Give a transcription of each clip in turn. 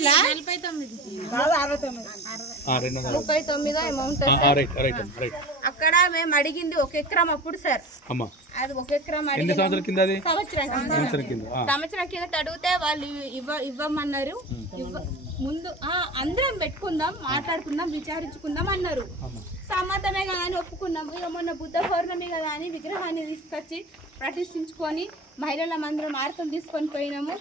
39 amount అక్కడ మేము అడిగింది 1 ఎకరం అప్పుడు సార్ అది 1 ఎకరం సంవత్సరం కింద అడిగితే వాళ్ళు ఇవ్వమన్నారు. ముందు అందరం పెట్టుకుందాం, మాట్లాడుకుందాం, విచారించుకుందాం అన్నారు. సమ్మతమే కదా అని ఒప్పుకున్నాం. ఇక మొన్న బుద్ధ పౌర్ణమి కదా అని విగ్రహాన్ని తీసుకొచ్చి ప్రతిష్ఠించుకొని మహిళల మందిరం ఆరతులు తీసుకొని పోయినాము.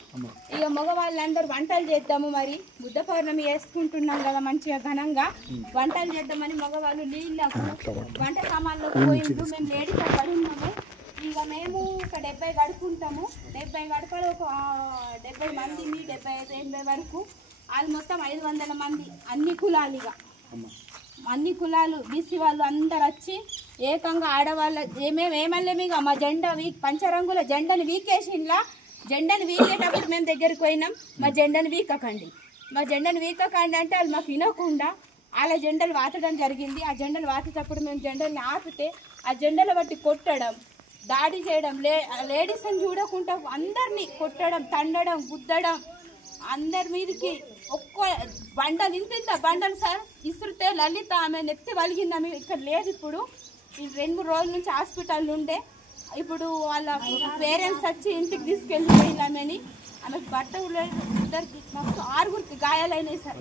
ఇక మగవాళ్ళందరూ వంటలు చేద్దాము, మరి బుద్ధ పౌర్ణమి వేసుకుంటున్నాం కదా మంచిగా ఘనంగా వంటలు చేద్దామని మగవాళ్ళు నీళ్ళకు వంట సామాన్లకు పోయిండు. మేము లేడీస్ పడి ఉన్నాము. ఇక మేము ఒక 70 గడుపుకుంటాము. 70 గడపలు ఒక 70 మంది, 75-80 వరకు వాళ్ళు మొత్తం 500 మంది, అన్ని కులాలు. ఇక అన్ని కులాలు బీసీ వాళ్ళు అందరు వచ్చి ఏకంగా ఆడవాళ్ళ ఏమేమేమల్లేమి ఇక మా జెండా పంచరంగుల జెండాని వీకేసిండ్లా. జెండాని వీకేటప్పుడు మేము దగ్గరికి పోయినాం. మా జెండాని వీకకండి అంటే వాళ్ళు మాకు వినకుండా వాళ్ళ జెండాలు వాతడం జరిగింది. ఆ జెండాలు వాతేటప్పుడు మేము జెండాని ఆపితే ఆ జెండాలు బట్టి కొట్టడం, దాడి చేయడం, లేడీస్ అని చూడకుండా అందరినీ కొట్టడం, తండడం, గుద్దడం, అందరి మీదకి ఒక్క బండలు ఇంత బండలు సార్ ఇసురితే లలిత ఆమె నెత్తి వలిగింది. ఆమె ఇక్కడ లేదు. ఇప్పుడు ఈ 2-3 రోజుల నుంచి హాస్పిటల్ ఉండే. ఇప్పుడు వాళ్ళ పేరెంట్స్ వచ్చి ఇంటికి తీసుకెళ్ళిపోయింది ఆమెని. ఆమెకు భర్త లేదు, 6గురికి గాయాలైనాయి సార్.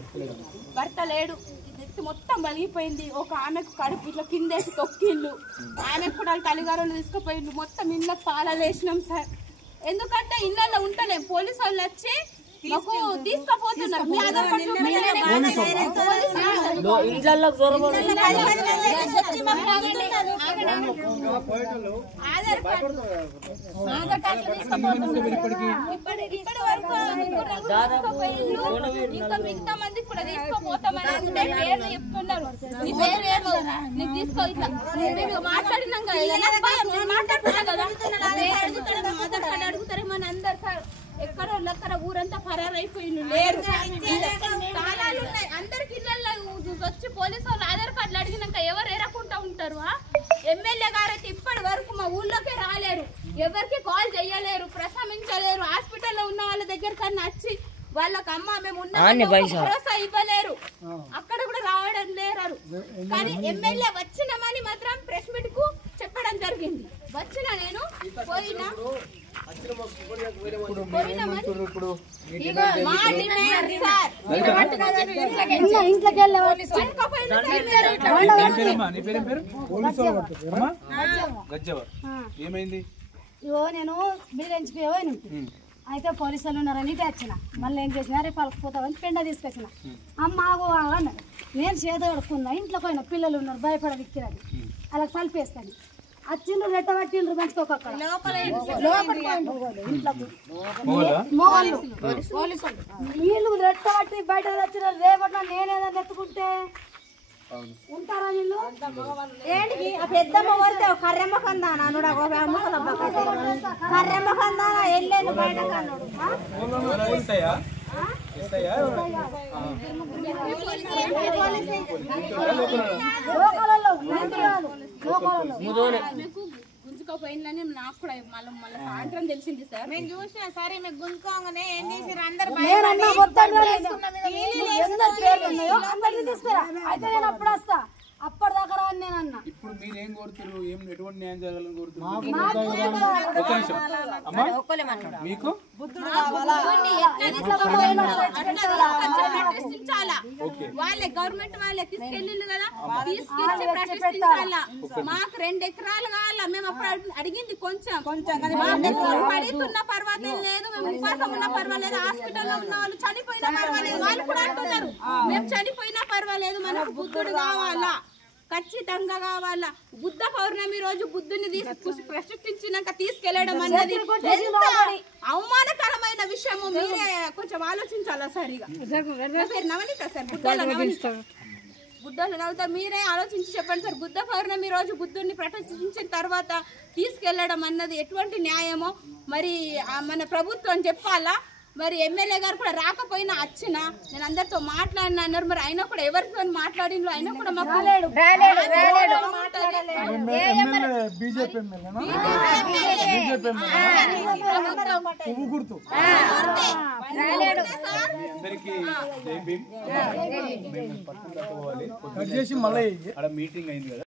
భర్త లేడు, నెత్తి మొత్తం వలిగిపోయింది. ఒక ఆమెకు కడుపు ఇట్లా కిందేసి తొక్కిళ్ళు, ఆమెకు కూడా తల్లిగారులు తీసుకుపోయిండు. మొత్తం ఇళ్ళకి తాళాలు వేసినాం సార్. ఎందుకంటే ఇళ్ళల్లో ఉంటలేం, పోలీసు వాళ్ళు వచ్చి మాకు తీసుకుపోతున్నారు. మీ ఆధార్ కార్డు ఇంకా మిగతా మంది కూడా తీసుకోపోతామని అంటే పేర్లు చెప్తున్నారు. నీ పేరు ఏమో నీకు తీసుకో ఇట్లా మాట్లాడినాం కదా, మాట్లాడుతున్నా కదా, ఆధార్ కార్డు అడుగుతారేమో అని అందరు సార్. ఎక్కడో లెక్కర ఊరంతా పరారైపోయింది, లేరు. తాళాలు ఉన్నాయి అందరికి ఇళ్ళల్లో వచ్చి పోలీసు వాళ్ళు ఆధార్ కార్డులు అడిగినాక ఎవరు ఎరకుంటా ఉంటారు. ఎమ్మెల్యే గారైతే ఇప్పటి వరకు మా ఊళ్ళోకే రాలేరు, ఎవరికి కాల్ చేయలేరు, ప్రశంసించలేరు. హాస్పిటల్లో ఉన్న వాళ్ళ దగ్గర కన్నా వచ్చి వాళ్ళకి అమ్మ మేము ఉన్న భరోసా ఇవ్వలేరు, అక్కడ కూడా రావడం లేరు. కానీ ఎమ్మెల్యే వచ్చినామని మాత్రం ప్రెస్ మీట్ కు చెప్పడం జరిగింది. వచ్చినా నేను పోయినా ఏమైంది? నేను బిల్లించిపోయాను. అయితే పోలీసు వాళ్ళు ఉన్నారని తెచ్చిన. మళ్ళీ ఏం చేసిన, రేపు పలకపోతామని పెండ తీసుకొచ్చిన. అమ్మ అన్నారు. నేను చేత కడుక్కున్నా, ఇంట్లో పోయినా పిల్లలు ఉన్నారు భయపడ విక్కిరని అలా కలిపేస్తాను. వచ్చిండ్రు రెట్టబట్టిండ్రు మంచుకోక వీళ్ళు రెట్టబట్టి బయట వచ్చిన రేపట్లో నేనేదో ఎత్తుకుంటే ఉంటారా వీళ్ళు? ఏంటి ఆ పెద్దమ్మ వరితే కర్రెమ్మ కందానా కర్రెమ్మ కందానా వెళ్ళేది బయట కన్నాడు. గుంజుకోపోయిందని నాకు కూడా మళ్ళీ సాయంత్రం తెలిసింది సార్. నేను చూసిన సరే మీకు గుంజుకోగానే ఏం చేసారు అందరు అప్పుడు వస్తా అప్పటిదాకా రాని నేను అన్నా. ఇప్పుడు మీరు ఏం కోరుతున్నారు? ఎటువంటి న్యాయం జరగాలని కోరుతున్నారు? మీకు వాళ్ళే గవర్నమెంట్ వాళ్ళే తీసుకెళ్ళిండు కదా, తీసుకెళ్ళి ప్రతిష్ఠించాలా. మాకు 2 ఎకరాలు కావాలా. మేము అప్పుడు అడిగింది కొంచెం పడుతున్నా పర్వాలేదు లేదు, మేము ఉపాసం ఉన్నా పర్వాలేదు, హాస్పిటల్లో ఉన్న వాళ్ళు చనిపోయినా పర్వాలేదు, వాళ్ళు కూడా అంటున్నారు మేము చనిపోయినా పర్వాలేదు, మనకు బుద్ధుడు కావాలా, ఖచ్చితంగా కావాలా. బుద్ధ పౌర్ణమి రోజు బుద్ధుని ప్రతిష్ఠించినాక తీసుకెళ్లడం అన్నది అవమానకరమైన విషయము. మీరే కొంచెం ఆలోచించాలా సార్. ఇక నవనీత సార్, బుద్ధులు నవ్వుతా, మీరే ఆలోచించి చెప్పండి సార్. బుద్ధ పౌర్ణమి రోజు బుద్ధుడిని ప్రతిష్ఠించిన తర్వాత తీసుకెళ్లడం అన్నది ఎటువంటి న్యాయమో మరి మన ప్రభుత్వం చెప్పాలా. మరి ఎమ్మెల్యే గారు కూడా రాకపోయినా వచ్చినా నేను అందరితో మాట్లాడినా అన్నారు. మరి అయినా కూడా ఎవరితో మాట్లాడిండ్రు అయినా కూడా మాకు మీటింగ్ అయింది కదా.